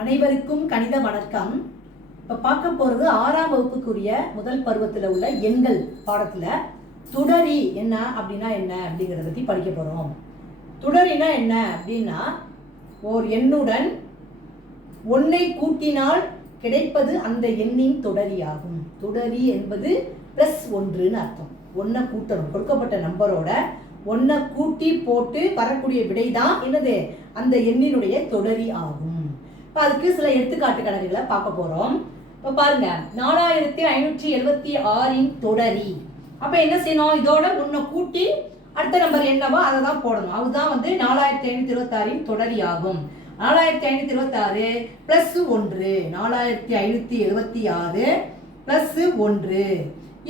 அனைவருக்கும் கணித வணக்கம். இப்போ பார்க்க போகிறது 6ஆம் வகுப்புக்குரிய முதல் பருவத்தில் உள்ள எண்கள் பாடத்தில் தொடரி என்ன அப்படின்னா என்ன அப்படிங்கிறத பற்றி படிக்க போகிறோம். தொடரினா என்ன அப்படின்னா ஓர் எண்ணுடன் ஒன்றை கூட்டினால் கிடைப்பது அந்த எண்ணின் தொடரி ஆகும். தொடரி என்பது +1ன்னு அர்த்தம். ஒன்றை கூட்டணும், கொடுக்கப்பட்ட நம்பரோட ஒன்றை கூட்டி போட்டு வரக்கூடிய விடை தான் என்னது அந்த எண்ணினுடைய தொடரி ஆகும். இப்போ அதுக்கு சில எடுத்துக்காட்டு கணக்குகளை பார்க்க போகிறோம். இப்போ பாருங்க, 4576 தொடரி. அப்போ என்ன செய்யணும், இதோட ஒன்றை கூட்டி அடுத்த நம்பர் என்னவோ அதை தான் போடணும். அதுதான் 4526 தொடரி ஆகும். 4526 +1, 4576 +1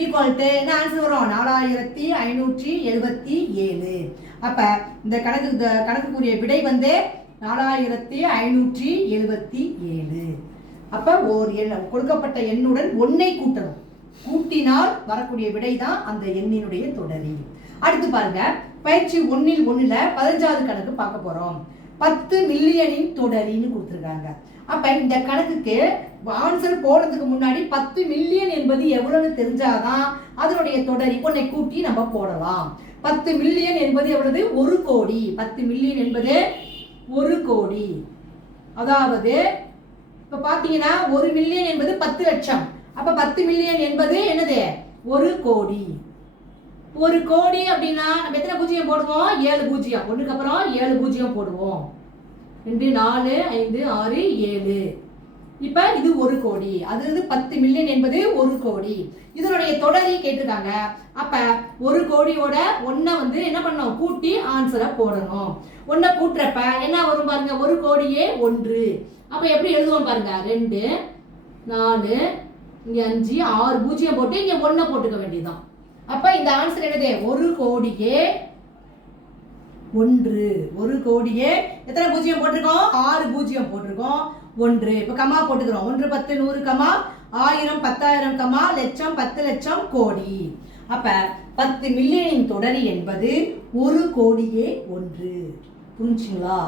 ஈக்குவல் டு என்ன ஆன்சர் வரும், 4577. அப்போ இந்த கணக்குக்குரிய விடை 4577. அப்போ ஒரு எண் கொடுக்கப்பட்ட எண்ணுடன் ஒன்றை கூட்டணும், கூட்டினால் வரக்கூடிய விடை தான் அந்த எண்ணினுடைய தொடரி. அடுத்து பாருங்க, பயிற்சி 1ல் 15வது கணக்கு பார்க்க போறோம். 10 மில்லியனின் தொடரின்னு கொடுத்துருக்காங்க. அப்ப இந்த கணக்குக்கு ஆன்சர் போடுறதுக்கு முன்னாடி 10 மில்லியன் என்பது எவ்வளவுன்னு தெரிஞ்சாதான் அதனுடைய தொடரி ஒன்றை கூட்டி நம்ம போடலாம். 10 மில்லியன் என்பது எவ்வளவு, 1 கோடி. 10 மில்லியன் என்பது 1 கோடி. அதாவது இப்ப பாத்தீங்கன்னா 1 மில்லியன் என்பது 10 லட்சம். அப்ப 10 மில்லியன் என்பது என்னது, 1 கோடி. 1 கோடி அப்படின்னா நம்ம எத்தனை பூஜ்ஜியம் போடுவோம், 7 பூஜ்ஜியம். ஒன்றுக்கு அப்புறம் 7 பூஜ்ஜியம் போடுவோம். 2 4 5 6 7. இப்ப இது 1 கோடி. அது 10 மில்லியன் என்பது 1 கோடி. இதனுடைய தொடரி கேட்டிருக்காங்க. அப்ப 1 கோடியோட ஒன்றை என்ன பண்ணணும், கூட்டி ஆன்சரை போடணும். ஒன்றை கூட்டுறப்ப என்ன வரும் பாருங்க, 1 கோடியே 1. அப்ப எப்படி எழுதுவோம் பாருங்க, 2 4 இங்க 5 6 பூஜ்ஜியம் போட்டு இங்க 1 போட்டுக்க வேண்டியதுதான். அப்ப இந்த ஆன்சர் என்னது, 1 கோடியே 1. 1 கோடியே எத்தனை பூஜ்ஜியம் போட்டிருக்கோம், 6 பூஜ்ஜியம் போட்டிருக்கோம். 1 இப்ப கமா போட்டுக்கிறோம். 1 10 100 கமா 1000 10000 கமா லட்சம் 10 லட்சம் கோடி. அப்ப 10 மில்லியனின் தொடரி என்பது 1 கோடியே 1. புரிஞ்சுங்களா?